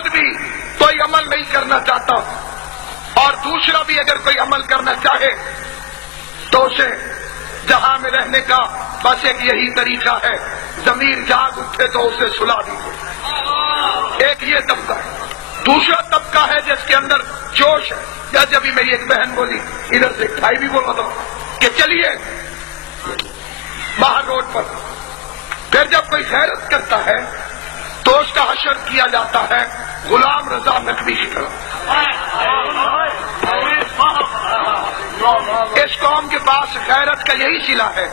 خود بھی کوئی عمل نہیں کرنا چاہتا اور دوسرا بھی اگر کوئی عمل کرنا چاہے تو اسے جہاں میں رہنے کا بس ایک یہی طریقہ ہے، ضمیر جاگ اٹھے تو اسے سلا دیجیے۔ ایک یہ طبقہ ہے۔ دوسرا طبقہ ہے جس کے اندر جوش ہے، یا جبھی میری ایک بہن بولی، ادھر سے بھائی بھی بولا تھا کہ چلیے باہر روڈ پر، پھر جب کوئی خیرت کرتا ہے تو اس کا حشر کیا جاتا ہے غلام رضا نقوی کی طرح۔ اس قوم کے پاس غیرت کا یہی صلہ ہے۔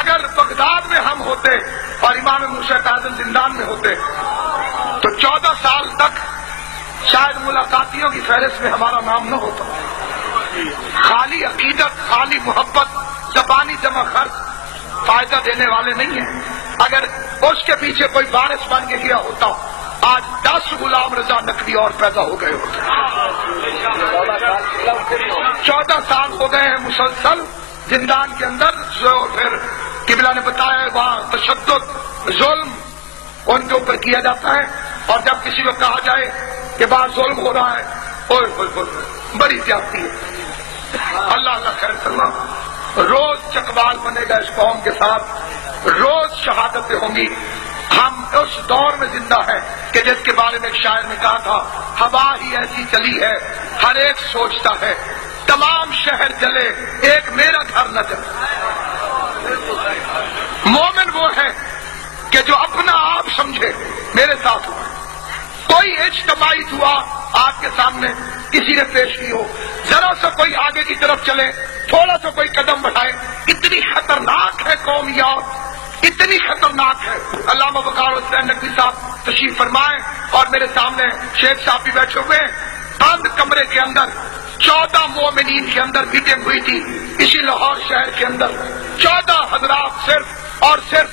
اگر بغداد میں ہم ہوتے اور امام موسیٰ کاظم زندان میں ہوتے تو 14 سال تک شاید ملاقاتیوں کی فہرست میں ہمارا نام نہ ہوتا۔ خالی عقیدت، خالی محبت، زبانی جمع خرچ فائدہ دینے والے نہیں ہیں۔ اگر اس کے پیچھے کوئی وارث بن کے گیا ہوتا آج 10 غلام رضا نقوی اور پیدا ہو گئے ہوتے۔ 14 سال ہو گئے ہیں مسلسل زندان کے اندر، پھر قبلہ نے بتایا وہاں تشدد، ظلم ان کے اوپر کیا جاتا ہے، اور جب کسی کو کہا جائے کہ بعض ظلم ہو رہا ہے، اوہ بڑی زیادتی ہے۔ اللہ اللہ خیر کرنا، روز چکوال بنے گا اس قوم کے ساتھ، روز شہادتیں ہوں گی۔ ہم اس دور میں زندہ ہیں کہ جس کے بارے میں ایک شاعر نے کہا تھا، ہوا ہی ایسی چلی ہے ہر ایک سوچتا ہے، تمام شہر جلے ایک میرا گھر نہ جلے۔ مومن وہ ہے کہ جو اپنا آپ سمجھے میرے ساتھ ہوا، کوئی اجتماعی دعا آپ کے سامنے کسی نے پیش کی ہو، ذرا سا کوئی آگے کی طرف چلے، تھوڑا سا کوئی قدم بڑھائے، اتنی خطرناک ہے قومیات، اتنی خطرناک ہے۔ علامہ وقار حسین نقوی صاحب تشریف فرمائے اور میرے سامنے شیخ صاحب بھی بیٹھے ہوئے ہیں، بند کمرے کے اندر 14 مومنین کے اندر میٹنگ ہوئی تھی اسی لاہور شہر کے اندر، 14 حضرات صرف اور صرف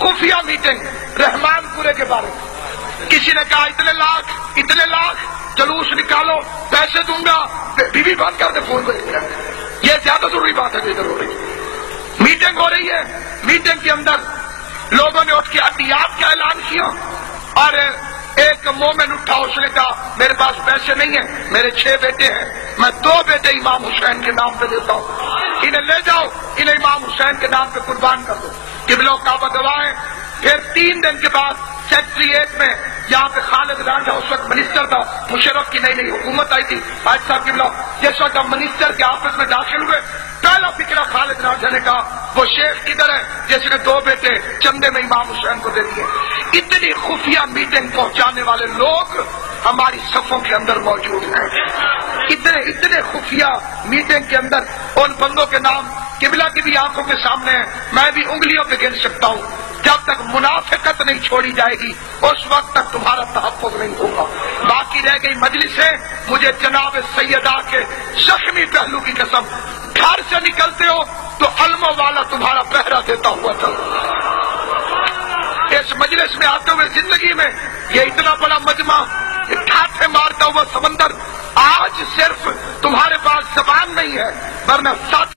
خفیہ میٹنگ رحمان پورے کے بارے میں۔ کسی نے کہا اتنے لاکھ جلوس نکالو، پیسے دوں گا، بیوی بند کر دے فون پہ۔ یہ زیادہ ضروری بات ہے، ادھر ہو رہی ہے میٹنگ، ہو رہی ہے میٹنگ کے اندر لوگوں نے اٹھ کے عطیات کا اعلان کیا، اور ایک مومن اٹھا، اس نے کہا میرے پاس پیسے نہیں ہیں، میرے 6 بیٹے ہیں، میں 2 بیٹے امام حسین کے نام پہ دیتا ہوں، انہیں لے جاؤ، انہیں امام حسین کے نام پہ قربان کر دو۔ قبلہ کعبہ گواہ ہے۔ پھر 3 دن کے بعد سیکٹریٹ میں یہاں پہ خالد راجہ اس وقت منسٹر تھا، مشرف کی نئی حکومت آئی تھی، آج صاحب قبلہ جس وقت ہم منسٹر کے آفس میں داخل ہوئے، پہلا فکرہ خالد راجہ نے کہا وہ شیخ کدھر ہے جس نے 2 بیٹے چندے میں امام حسین کو دے دیے۔ اتنی خفیہ میٹنگ پہنچانے والے لوگ ہماری صفوں کے اندر موجود ہیں، اتنے خفیہ میٹنگ کے اندر ان بندوں کے نام قبلہ کی بھی آنکھوں کے سامنے ہیں، میں بھی انگلیوں پہ گن سکتا ہوں۔ جب تک منافقت نہیں چھوڑی جائے گی اس وقت تک تمہارا تحفظ نہیں ہوگا۔ باقی رہ گئی مجلسیں، مجھے جناب سیدہ کے زخمی پہلو کی قسم، گھر سے نکلتے ہو تو علموں والا تمہارا پہرا دیتا ہوا چلو۔ اس مجلس میں آتے ہوئے زندگی میں یہ اتنا بڑا مجمع، ٹھاٹھے مارتا ہوا سمندر، آج صرف تمہارے پاس زبان نہیں ہے ورنہ ساتھ